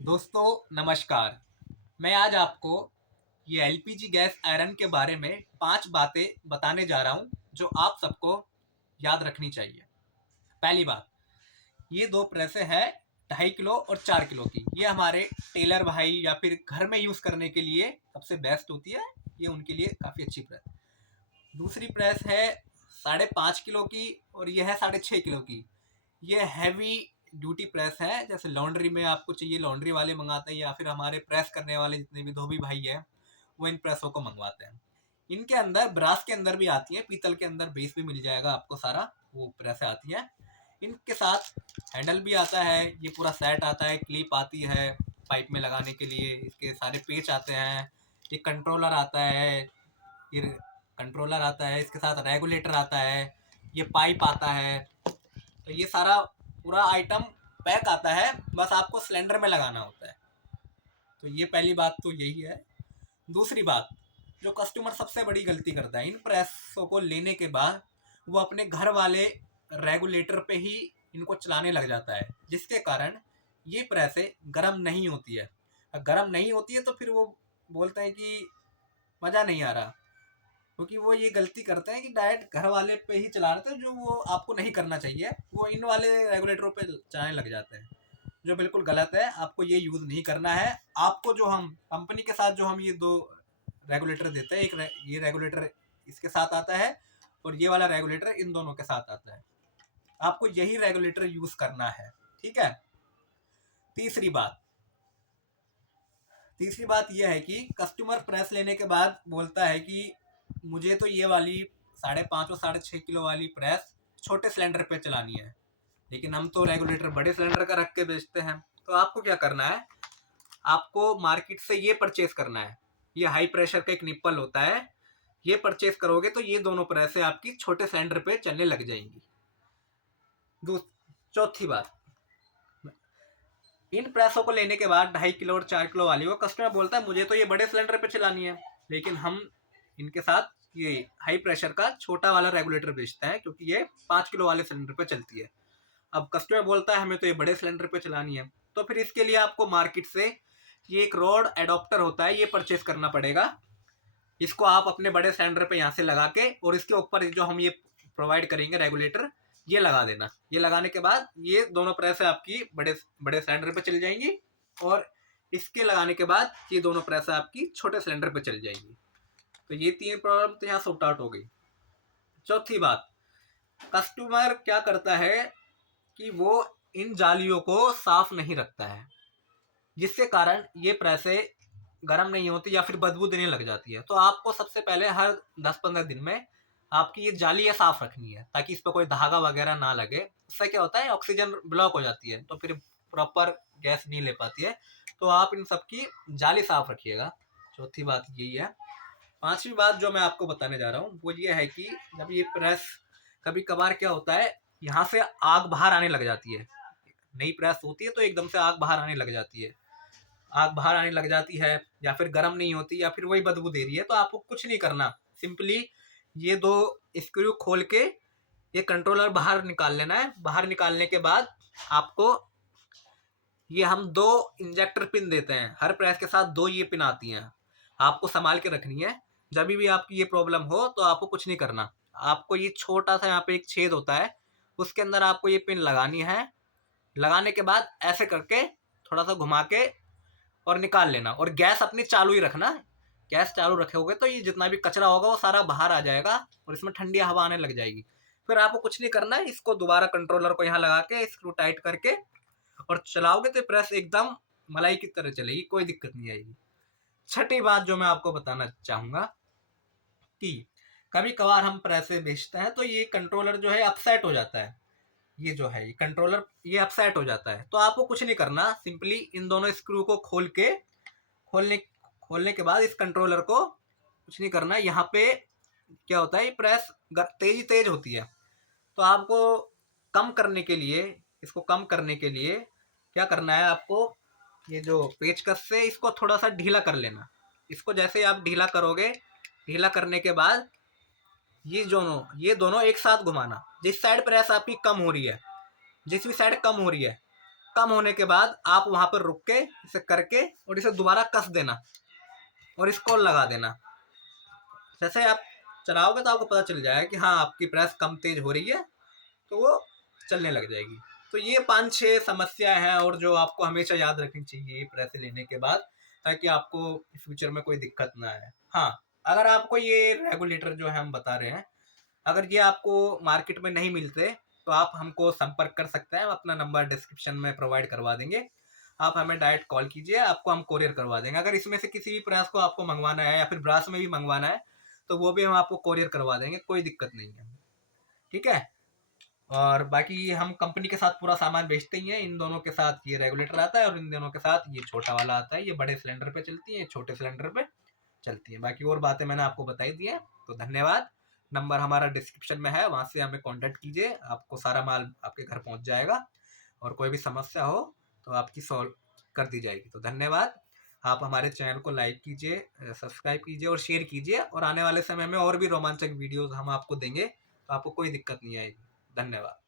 दोस्तों नमस्कार। मैं आज आपको ये एलपीजी गैस आयरन के बारे में 5 बातें बताने जा रहा हूँ जो आप सबको याद रखनी चाहिए। पहली बात, ये दो प्रेसें हैं 2.5 किलो और 4 किलो की। ये हमारे टेलर भाई या फिर घर में यूज़ करने के लिए सबसे बेस्ट होती है। ये उनके लिए काफ़ी अच्छी प्रेस। दूसरी प्रेस है 5.5 किलो की और ये है 6.5 किलो की। ये हैवी ड्यूटी प्रेस है, जैसे लॉन्ड्री में आपको चाहिए लॉन्ड्री वाले मंगाते हैं या फिर हमारे प्रेस करने वाले जितने भी धोबी भाई हैं वो इन प्रेसों को मंगवाते हैं। इनके अंदर ब्रास के अंदर भी आती है, पीतल के अंदर बेस भी मिल जाएगा आपको, सारा वो प्रेसें आती है। इनके साथ हैंडल भी आता है, ये पूरा सेट आता है, क्लिप आती है पाइप में लगाने के लिए, इसके सारे पेच आते हैं, ये कंट्रोलर आता है, ये कंट्रोलर आता है, इसके साथ रेगुलेटर आता है, ये पाइप आता है। तो ये सारा पूरा आइटम पैक आता है, बस आपको सिलेंडर में लगाना होता है। तो ये पहली बात तो यही है। दूसरी बात, जो कस्टमर सबसे बड़ी गलती करता है इन प्रेसों को लेने के बाद, वो अपने घर वाले रेगुलेटर पे ही इनको चलाने लग जाता है, जिसके कारण ये प्रेसें गर्म नहीं होती है। गर्म नहीं होती है तो फिर वो बोलते हैं कि मज़ा नहीं आ रहा, क्योंकि वो ये गलती करते हैं कि डायरेक्ट घर वाले पे ही चला रहे थे, जो वो आपको नहीं करना चाहिए। वो इन वाले रेगुलेटरों पे चलाने लग जाते हैं, जो बिल्कुल गलत है। आपको ये यूज़ नहीं करना है। आपको जो हम कंपनी के साथ जो हम ये दो रेगुलेटर देते हैं, ये रेगुलेटर इसके साथ आता है और ये वाला रेगुलेटर इन दोनों के साथ आता है। आपको यही रेगुलेटर यूज़ करना है, ठीक है। तीसरी बात तीसरी बात यह है कि कस्टमर प्रेस लेने के बाद बोलता है कि मुझे तो ये वाली 5.5 और 6.5 किलो वाली प्रेस छोटे सिलेंडर पे चलानी है, लेकिन हम तो रेगुलेटर बड़े सिलेंडर का रख के बेचते हैं। तो आपको क्या करना है, आपको मार्केट से ये परचेज करना है। ये हाई प्रेशर का एक निप्पल होता है, ये परचेज करोगे तो ये दोनों प्रेसें आपकी छोटे सिलेंडर पे चलने लग जाएंगी। चौथी बात, इन प्रेसों को लेने के बाद 2.5 किलो और 4 किलो वाली वो कस्टमर बोलता है मुझे तो ये बड़े सिलेंडर पे चलानी है, लेकिन हम इनके साथ ये हाई प्रेशर का छोटा वाला रेगुलेटर बेचते हैं, क्योंकि ये 5 किलो वाले सिलेंडर पे चलती है। अब कस्टमर बोलता है हमें तो ये बड़े सिलेंडर पे चलानी है, तो फिर इसके लिए आपको मार्केट से ये एक रॉड एडॉप्टर होता है, ये परचेज करना पड़ेगा। इसको आप अपने बड़े सिलेंडर पे यहाँ से लगा के और इसके ऊपर जो हम ये प्रोवाइड करेंगे रेगुलेटर, ये लगा देना। ये लगाने के बाद ये दोनों प्रेसें आपकी बड़े बड़े सिलेंडर पे चल जाएंगी और इसके लगाने के बाद ये दोनों प्रेसें आपकी छोटे सिलेंडर पे चल जाएंगी। तो ये 3 प्रॉब्लम तो यहाँ सॉर्ट आउट हो गई। चौथी बात, कस्टमर क्या करता है कि वो इन जालियों को साफ नहीं रखता है, जिसके कारण ये प्रेसें गर्म नहीं होती या फिर बदबू देने लग जाती है। तो आपको सबसे पहले हर 10-15 दिन में आपकी ये जालियाँ साफ रखनी है, ताकि इस पर कोई धागा वगैरह ना लगे। इससे क्या होता है, ऑक्सीजन ब्लॉक हो जाती है तो फिर प्रॉपर गैस नहीं ले पाती है। तो आप इन सब की जाली साफ रखिएगा। चौथी बात यही है। पांचवी बात जो मैं आपको बताने जा रहा हूँ वो ये है कि जब ये प्रेस, कभी कभार क्या होता है, यहाँ से आग बाहर आने लग जाती है। नई प्रेस होती है तो एकदम से आग बाहर आने लग जाती है। आग बाहर आने लग जाती है या फिर गर्म नहीं होती या फिर वही बदबू दे रही है, तो आपको कुछ नहीं करना। सिंपली ये दो स्क्रू खोल के ये कंट्रोलर बाहर निकाल लेना है। बाहर निकालने के बाद आपको ये हम दो इंजेक्टर पिन देते हैं, हर प्रेस के साथ दो ये पिन आती हैं, आपको संभाल के रखनी है। जब भी आपकी ये प्रॉब्लम हो तो आपको कुछ नहीं करना, आपको ये छोटा सा यहाँ पे एक छेद होता है, उसके अंदर आपको ये पिन लगानी है। लगाने के बाद ऐसे करके थोड़ा सा घुमा के और निकाल लेना, और गैस अपनी चालू ही रखना। गैस चालू रखोगे तो ये जितना भी कचरा होगा वो सारा बाहर आ जाएगा और इसमें ठंडी हवा आने लग जाएगी। फिर आपको कुछ नहीं करना है, इसको दोबारा कंट्रोलर को यहाँ लगा के स्क्रू टाइट करके और चलाओगे तो प्रेस एकदम मलाई की तरह चलेगी, कोई दिक्कत नहीं आएगी। छठी बात जो मैं आपको बताना चाहूंगा कि कभी कभार हम प्रेसें बेचते हैं तो ये कंट्रोलर जो है अपसेट हो जाता है। ये जो है ये कंट्रोलर ये अपसेट हो जाता है, तो आपको कुछ नहीं करना। सिंपली इन दोनों स्क्रू को खोलने खोलने के बाद इस कंट्रोलर को कुछ नहीं करना। यहाँ पे क्या होता है, ये प्रेस तेज होती है, तो आपको कम करने के लिए, इसको कम करने के लिए क्या करना है, आपको ये जो पेचकस से इसको थोड़ा सा ढीला कर लेना। इसको जैसे आप ढीला करोगे, ढीला करने के बाद ये दोनों एक साथ घुमाना। जिस साइड प्रेस आपकी कम हो रही है, जिस भी साइड कम हो रही है, कम होने के बाद आप वहां पर रुक के इसे करके और इसे दोबारा कस देना और इसको लगा देना। जैसे आप चलाओगे तो आपको पता चल जाएगा कि हाँ आपकी प्रेस कम तेज हो रही है, तो वो चलने लग जाएगी। तो ये 5-6 समस्या हैं और जो आपको हमेशा याद रखनी चाहिए प्रेस लेने के बाद, ताकि आपको फ्यूचर में कोई दिक्कत ना आए। हाँ, अगर आपको ये रेगुलेटर जो है हम बता रहे हैं, अगर ये आपको मार्केट में नहीं मिलते तो आप हमको संपर्क कर सकते हैं। हम अपना नंबर डिस्क्रिप्शन में प्रोवाइड करवा देंगे, आप हमें डायरेक्ट कॉल कीजिए, आपको हम कोरियर करवा देंगे। अगर इसमें से किसी भी प्रेस को आपको मंगवाना है या फिर ब्रास में भी मंगवाना है तो वो भी हम आपको कोरियर करवा देंगे, कोई दिक्कत नहीं है। ठीक है। और बाकी हम कंपनी के साथ पूरा सामान बेचते ही हैं। इन दोनों के साथ ये रेगुलेटर आता है और इन दोनों के साथ ये छोटा वाला आता है। ये बड़े सिलेंडर पे चलती है, छोटे सिलेंडर पे चलती है। बाकी और बातें मैंने आपको बताई दी है। तो धन्यवाद। नंबर हमारा डिस्क्रिप्शन में है, वहाँ से हमें कॉन्टेक्ट कीजिए, आपको सारा माल आपके घर पहुँच जाएगा और कोई भी समस्या हो तो आपकी सॉल्व कर दी जाएगी। तो धन्यवाद। आप हमारे चैनल को लाइक कीजिए, सब्सक्राइब कीजिए और शेयर कीजिए, और आने वाले समय में और भी रोमांचक वीडियोस हम आपको देंगे, तो आपको कोई दिक्कत नहीं आएगी। धन्यवाद।